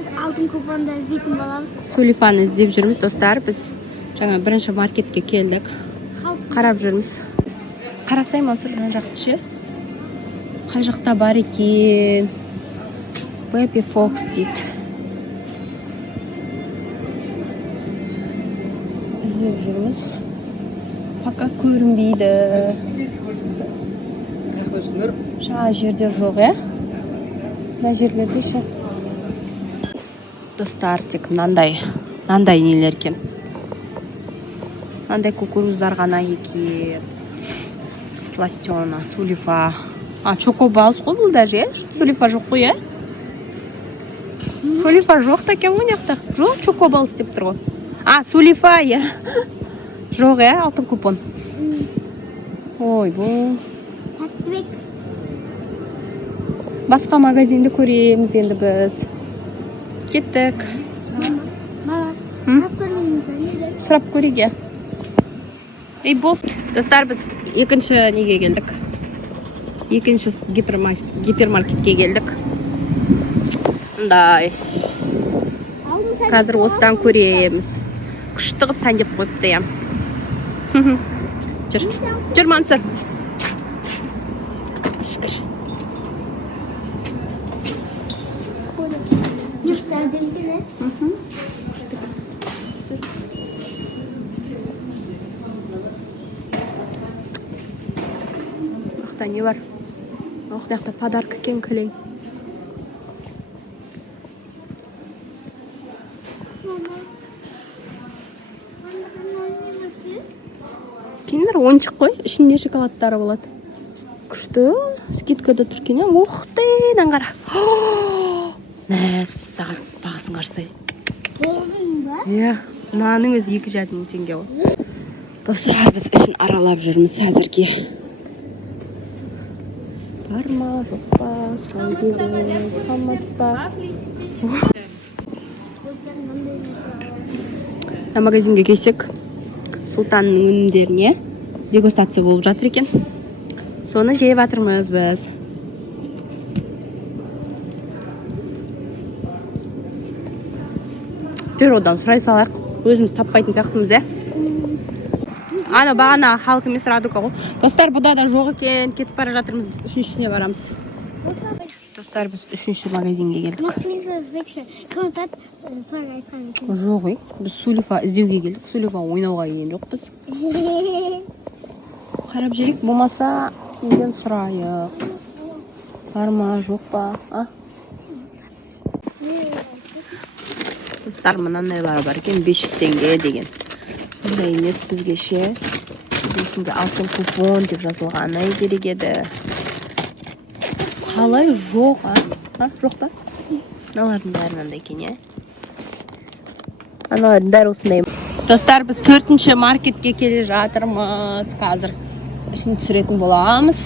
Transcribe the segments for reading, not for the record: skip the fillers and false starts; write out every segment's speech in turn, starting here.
biz алтын купонды іздейтін боламыз. Сулифаны іздеп жүрміз, достар. Біз жаңа бірінші маркетке келдік. Қарап жүрміз. Қарасай Мансұр жан жақты ше. Қай жақта бар екен? Baby Fox дейді. Іздеп жүрміз. Пока көрінбейді. Жаңа жерде жоқ, Мына жерлерде ше. Достар, тек мынандай нелер екен. Мынандай кукуруздар ғана екен. Сластена, сулифа. Чокобалс қой бұл даже, сулифа жоқ қой, Сулифа жоқ та екен ғой мынаяқта. Жоқ, чокобалс деп тұр ғой. Сулифа, жоқ, алтын купон. Ой, бұл. Басқа магазинді көреміз енді біз. Кеттік. Сұрап көреге. Бол. Достар, біз екінші неге келдік. Екінші гипермаркетке келдік. Мұндай. Қазір осыдан көреміз. Күшті қып сәндеп қойыпты, Жүр, Мансұр. Шүкір. Мақта не бар? Мақта подарка кен кілең. Киндер ойыншық қой, ішінде шоколадтары болады. Күшті, скидкада тұркен, оқтайдан қара. Саған бағасын қарсай. Мынаның өзі 2,5 теңге ғой. Достар, біз ішін аралап жүрміз әзірге. Бар ма, жоқ па, сұрай береміз, салмас па. Магазинге келсек, Сұлтанның өнімдеріне дегустация болып жатыр екен. Соны жеп жатырмыз біз. Жүр одан сұрай салайық. Өзіміз таппайтын сияқтымыз, бағана халық емес радука ғой. Достар, бұда да жоқ екен. Кетіп бара жатырмыз, біз үшіншісіне барамыз. Достар, біз үшінші магазинге келдік. Жоқ, біз сулифа іздеуге келдік. Сулифа ойнауға келген жоқ біз. Қарап жүрек, болмаса неден сұрайық. Бар ма, жоқ па? Достар, мынандайлар бар екен, 500 теңге деген. Бұндай емес бізге ше. Бесінде алтын купон деп жазылғаны керек еді. Қалай жоқ, жоқ па? Аналардың бәрі мынандай екен, Аналардың бәрі осындай. Достар, біз 4-ші маркетке келе жатырмыз. Қазір ішін түсіретін боламыз.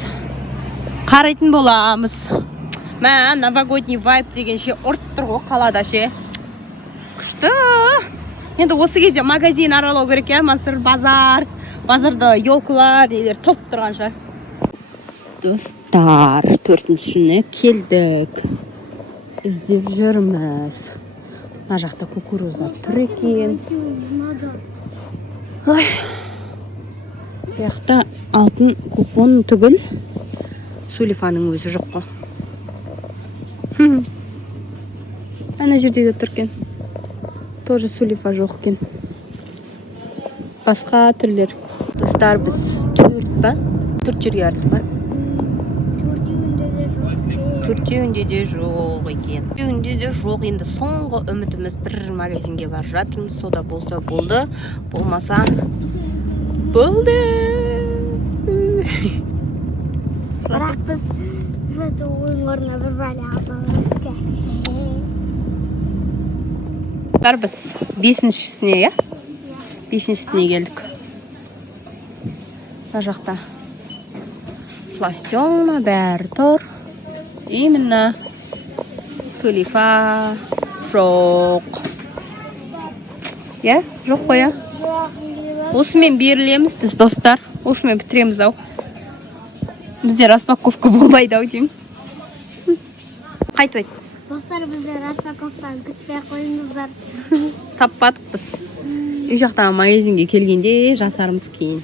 Қарайтын боламыз. Новогодний вайп деген ше ұрт тұр ғой қалада ше. Күшті. Енді осы кезде магазин аралау керек, Мансұр, базарда елкалар, нелер толып тұрған шығар. Достар, 4-шіне келдік. Іздеп жүрміз. Мына жақта кукуруздар тұр екен. Бұяқта алтын купон түгіл. Сулифаның өзі жоқ қой. Ана жерде де тұр екен. Тоже сулифа жоқ екен. Басқа түрлер. Достар, біз 4 жерге ардық па? 4-еуінде де жоқ екен. 4-еуінде де жоқ. Енді соңғы үмітіміз бір магазинге бар жатырмыз. Сода болса болды, болмаса болды. Бірақ біз ойын орнына бір бәлі апамыз Біз 5-шісіне, 5-шісіне келдік. Мына жақта сластена бәрі тұр. Именно сулифа жоқ. Жоқ қой, Осымен берілеміз біз, достар. Осымен бітіреміз ау. Бізде распаковка болмайды ау деймін. Қайтып айт. Достар, біздер распаковканы күтпей қойыңыздар. Таппадық біз. Үй жақтағы магазинге келгенде жасармыз кейін.